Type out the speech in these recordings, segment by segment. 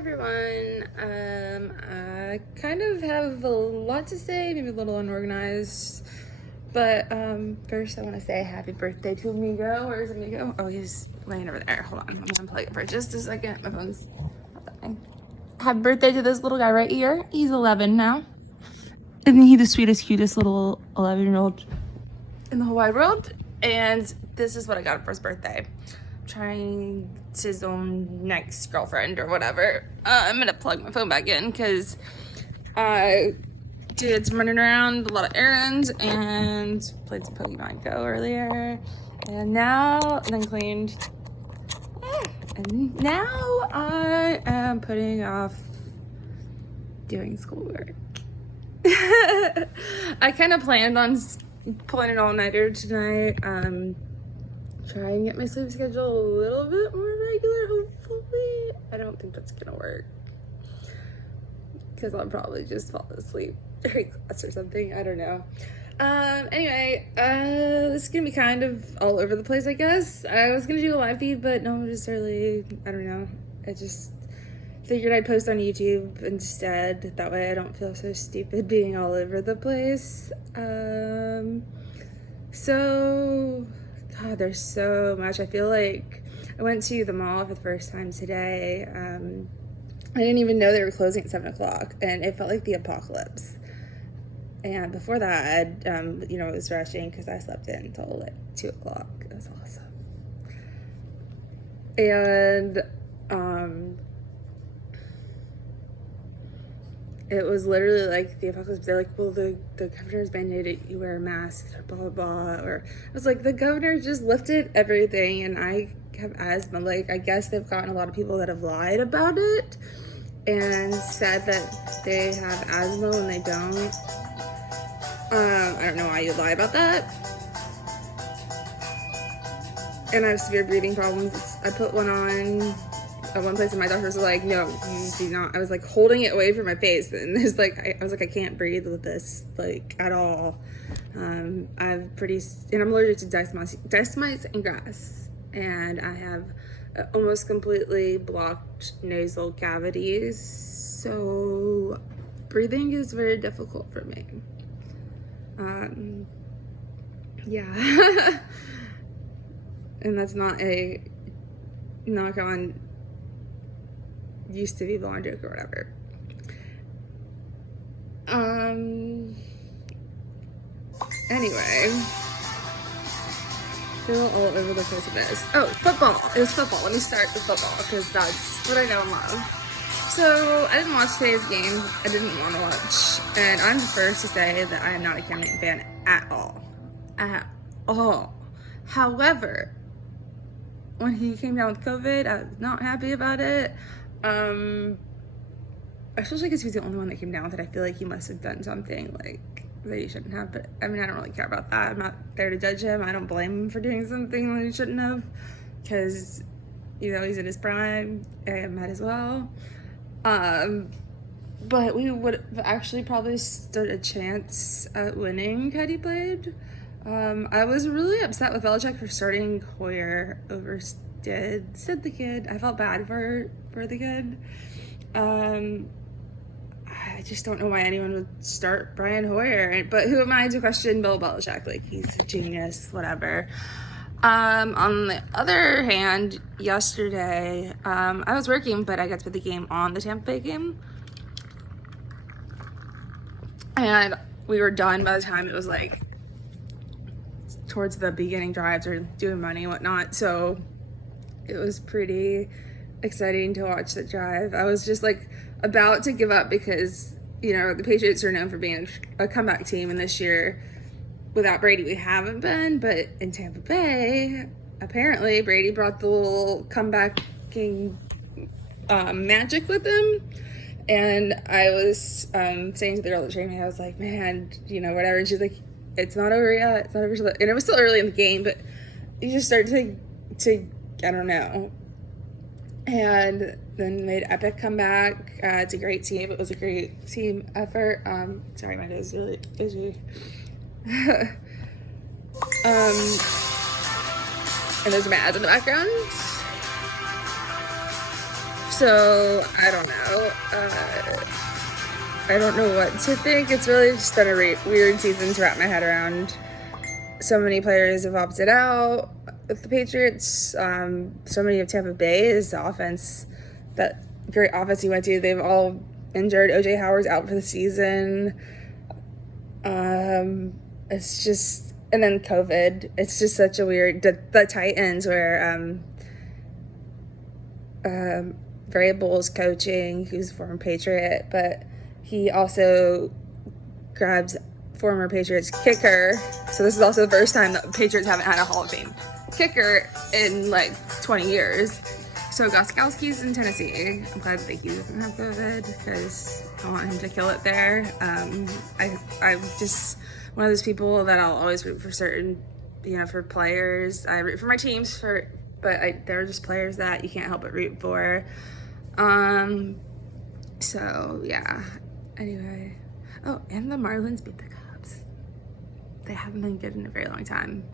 everyone. I kind of have a lot to say, maybe a little unorganized, but first I want to say happy birthday to Amigo. Where's Amigo? Oh, he's laying over there. Hold on, I'm gonna unplug it for just a second. My phone's not dying. Happy birthday to this little guy right here. He's 11 now. Isn't he the sweetest, cutest little 11-year-old in the whole wide world? And this is what I got him for his birthday. Trying his own next girlfriend or whatever. I'm gonna plug my phone back in because I did some running around, a lot of errands, and played some Pokemon Go earlier. And then cleaned. And now I am putting off doing schoolwork. I kind of planned on pulling an all-nighter tonight. Try and get my sleep schedule a little bit more regular, hopefully. I don't think that's gonna work because I'll probably just fall asleep during class or something. I don't know. Anyway, this is gonna be kind of all over the place, I guess. I was gonna do a live feed, but no, just really, I don't know. I just figured I'd post on YouTube instead. That way I don't feel so stupid being all over the place. God, there's so much. I feel like I went to the mall for the first time today. I didn't even know they were closing at 7 o'clock, and it felt like the apocalypse. And before that, I was rushing because I slept in until like 2 o'clock. It was awesome. And it was literally like the apocalypse. They're like, well, the governor's mandated you wear a mask, or blah, blah, blah. Or I was like, the governor just lifted everything, and I have asthma. Like, I guess they've gotten a lot of people that have lied about it and said that they have asthma when they don't. I don't know why you lie about that. And I have severe breathing problems. I put one on at one place, and my doctors were like, no, you do not. I was like holding it away from my face, and there's like, I was like, I can't breathe with this, like, at all. I'm allergic to dust mites and grass, and I have almost completely blocked nasal cavities, so breathing is very difficult for me. Yeah. And that's not a knock on used to be blonde joke or whatever. Anyway, feel all over the place with this. Oh, football. It was football. Let me start with football because that's what I know and love. So I didn't watch today's game. I didn't want to watch, and I'm the first to say that I am not a Cam Newton fan at all. At all. However, when he came down with COVID, I was not happy about it. Especially because he was the only one that came down with it. I feel like he must have done something like that he shouldn't have, but I mean, I don't really care about that. I'm not there to judge him. I don't blame him for doing something that he shouldn't have, because he's in his prime. I might as well. But we would have actually probably stood a chance at winning had he played. I was really upset with Belichick for starting Hoyer over Sid the kid. I felt bad for the kid. I just don't know why anyone would start Brian Hoyer, but who am I to question Bill Belichick? Like, he's a genius, whatever. On the other hand, yesterday, I was working, but I got to put the game on, the Tampa Bay game. And we were done by the time it was like towards the beginning drives or doing money and whatnot. So it was pretty exciting to watch the drive. I was just like about to give up because, the Patriots are known for being a comeback team, and this year without Brady we haven't been, but in Tampa Bay, apparently Brady brought the little comebacking magic with him. And I was saying to the girl that trained me, I was like, man, whatever. And she's like, it's not over yet. It's not over. And it was still early in the game, but you just start to I don't know. And then made epic comeback. It's a great team. It was a great team effort. Sorry, my nose is really busy. And there's my ads in the background. So I don't know. I don't know what to think. It's really just been a weird season to wrap my head around. So many players have opted out with the Patriots. So many of Tampa Bay's offense, that great offense he went to, they've all injured. OJ Howard's out for the season. It's just, and then COVID. It's just such a weird. The Titans where Variable's coaching, who's a former Patriot, but he also grabs former Patriots kicker. So this is also the first time that Patriots haven't had a Hall of Fame kicker in like 20 years. So Gostkowski's in Tennessee. I'm glad that he doesn't have COVID because I want him to kill it there. I'm just one of those people that I'll always root for certain, for players. I root for my teams but there are just players that you can't help but root for. So yeah. Anyway. Oh, and the Marlins beat the Cubs. They haven't been good in a very long time.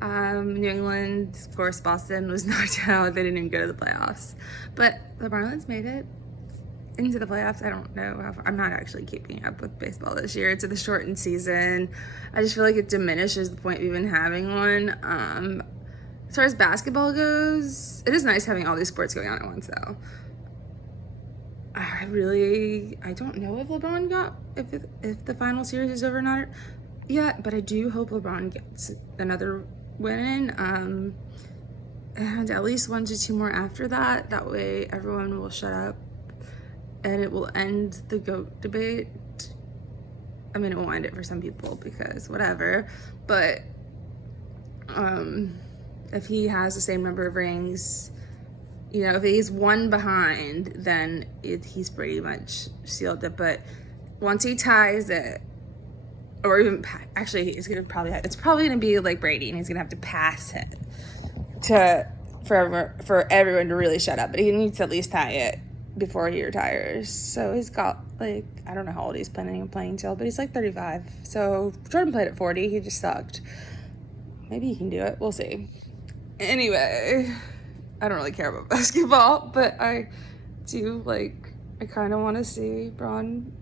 New England, of course, Boston was knocked out. They didn't even go to the playoffs. But the Marlins made it into the playoffs. I don't know how far. I'm not actually keeping up with baseball this year. It's a shortened season. I just feel like it diminishes the point of even having one. As far as basketball goes, it is nice having all these sports going on at once, though. I don't know if LeBron if the final series is over or not yet, but I do hope LeBron gets another win, and at least 1 to 2 more after that. That way everyone will shut up and it will end the GOAT debate. I mean, it won't end it for some people because whatever, but if he has the same number of rings, if he's one behind, then he's pretty much sealed it. But once he ties it, or even actually, it's probably gonna be like Brady, and he's gonna have to pass it for everyone to really shut up. But he needs to at least tie it before he retires. So he's got I don't know how old he's planning on playing till, but he's like 35. So Jordan played at 40. He just sucked. Maybe he can do it. We'll see. Anyway, I don't really care about basketball, but I do I kind of want to see Bron,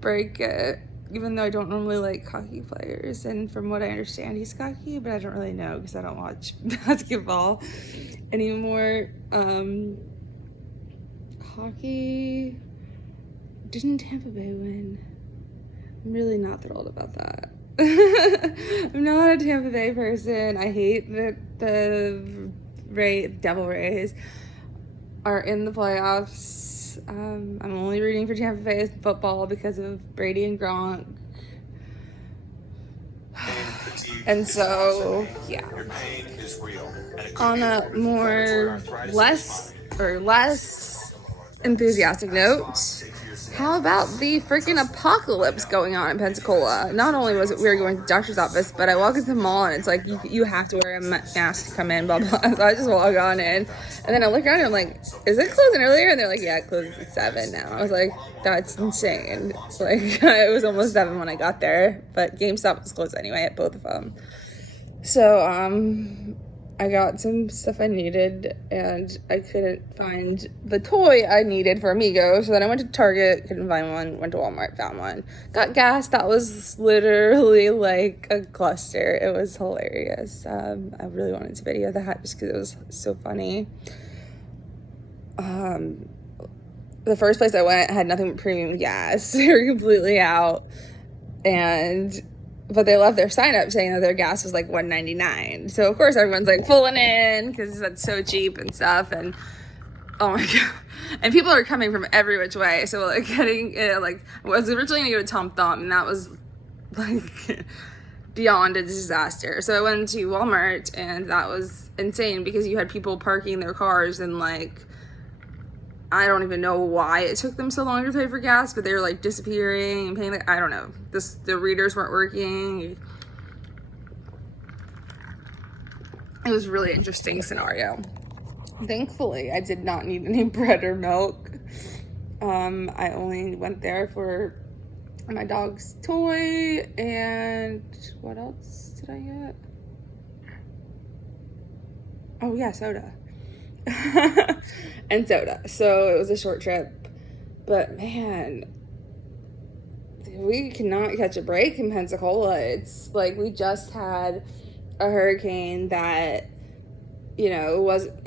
break it, even though I don't normally like hockey players. And from what I understand, he's cocky, but I don't really know because I don't watch basketball anymore. Hockey, didn't Tampa Bay win? I'm really not thrilled about that. I'm not a Tampa Bay person. I hate that the Devil Rays are in the playoffs. I'm only rooting for Tampa Bay football because of Brady and Gronk. And so, yeah. On a less enthusiastic note, how about the freaking apocalypse going on in Pensacola? Not only was it weird going to the doctor's office, but I walk into the mall and it's like you have to wear a mask to come in, blah, blah. So I just walk on in. And then I look around and I'm like, is it closing earlier? And they're like, yeah, it closes at 7 now. I was like, that's insane. It was almost 7 when I got there. But GameStop was closed anyway at both of them. So, I got some stuff I needed, and I couldn't find the toy I needed for Amigo, so then I went to Target, couldn't find one, went to Walmart, found one. Got gas, that was literally like a cluster. It was hilarious. I really wanted to video that just because it was so funny. The first place I went had nothing but premium gas. They were completely out, but they left their sign up saying that their gas was like $1.99. So of course everyone's like pulling in because that's so cheap and stuff. And oh my god! And people are coming from every which way. So I was originally gonna go to Tom Thumb, and that was beyond a disaster. So I went to Walmart, and that was insane because you had people parking their cars and I don't even know why it took them so long to pay for gas, but they were disappearing and paying. I don't know. The readers weren't working. It was a really interesting scenario. Thankfully, I did not need any bread or milk. I only went there for my dog's toy, and what else did I get? Oh yeah, soda. and soda. So it was a short trip. But man, we cannot catch a break in Pensacola. It's like we just had a hurricane that, it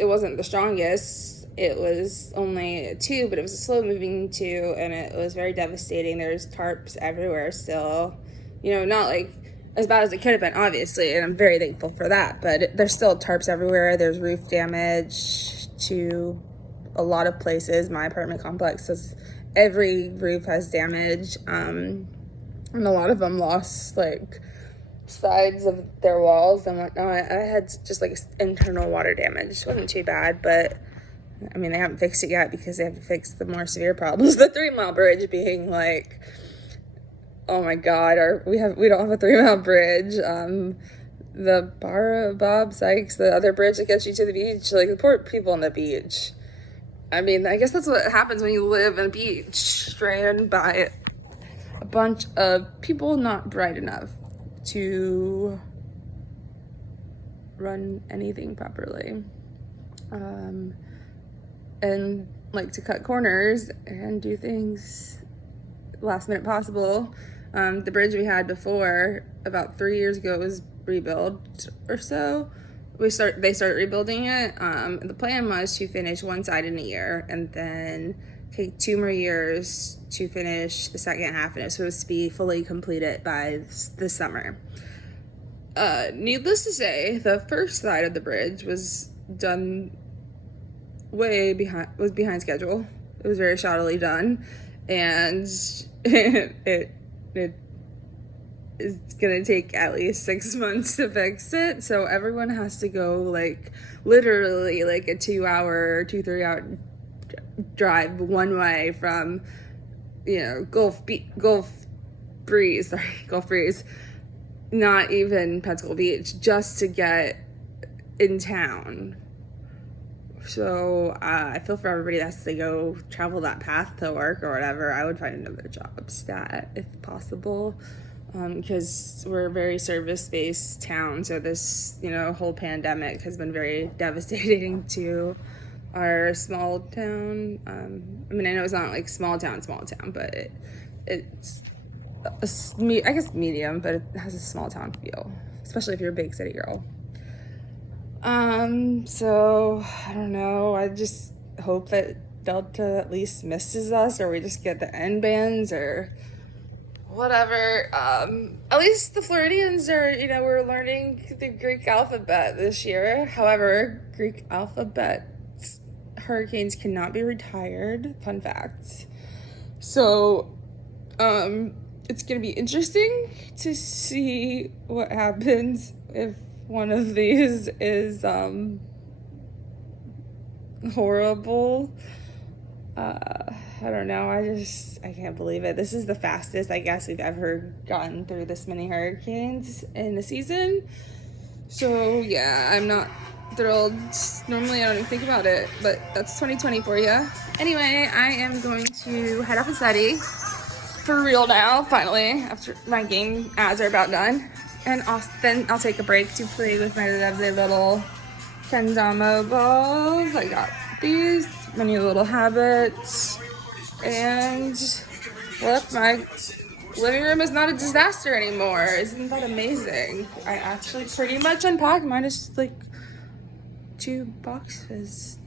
wasn't the strongest. It was only a 2, but it was a slow moving 2, and it was very devastating. There's tarps everywhere still. Not like as bad as it could have been, obviously, and I'm very thankful for that, but there's still tarps everywhere. There's roof damage to a lot of places. My apartment complex has every roof has damage, and a lot of them lost like sides of their walls and whatnot. I had just like internal water damage. It wasn't too bad, but I mean, they haven't fixed it yet because they have to fix the more severe problems. The 3-mile bridge being like, oh my God, we don't have a 3-mile bridge. The Bob Sykes, the other bridge that gets you to the beach, like the poor people on the beach. I mean, I guess that's what happens when you live on a beach stranded by a bunch of people not bright enough to run anything properly. And like to cut corners and do things last minute possible. The bridge we had before, about 3 years ago, was rebuilt or so. They started rebuilding it. The plan was to finish one side in a year and then take 2 more years to finish the second half, and it was supposed to be fully completed by the summer. Needless to say, the first side of the bridge was done behind schedule. It was very shoddily done, and it is gonna take at least 6 months to fix it. So everyone has to go like literally like a 3 hour drive one way from Gulf Breeze, not even Pensacola Beach, just to get in town. So I feel for everybody that has to go travel that path to work or whatever. I would find another job stat if possible, because we're a very service-based town. So this, whole pandemic has been very devastating to our small town. I mean, I know it's not like small town, but it's I guess medium, but it has a small town feel, especially if you're a big city girl. So I don't know. I just hope that Delta at least misses us, or we just get the N bands or whatever. At least the Floridians are, we're learning the Greek alphabet this year. However, Greek alphabet hurricanes cannot be retired. Fun fact. So, it's gonna be interesting to see what happens if one of these is horrible. I don't know. I can't believe it. This is the fastest I guess we've ever gotten through this many hurricanes in the season. So yeah, I'm not thrilled. Normally I don't even think about it, but that's 2020 for you. Anyway, I am going to head off and study for real now, finally, after my game ads are about done. And then I'll take a break to play with my lovely little Kendama balls. I got these, my new little habits. And look, my living room is not a disaster anymore. Isn't that amazing? I actually pretty much unpacked. Mine is like 2 boxes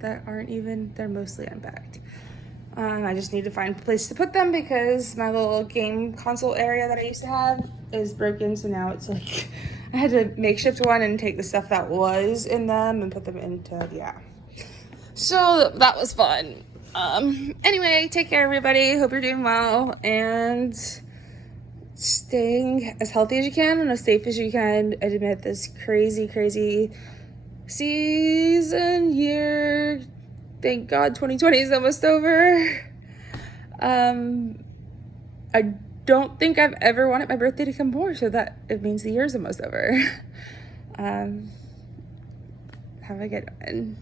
that they're mostly unpacked. I just need to find a place to put them because my little game console area that I used to have is broken. So now it's like I had to makeshift one and take the stuff that was in them and put them into, So that was fun. Anyway, take care, everybody. Hope you're doing well and staying as healthy as you can and as safe as you can amid this crazy season year. Thank God 2020 is almost over. I don't think I've ever wanted my birthday to come more, so that it means the year's almost over. Have a good one.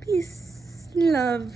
Peace, love.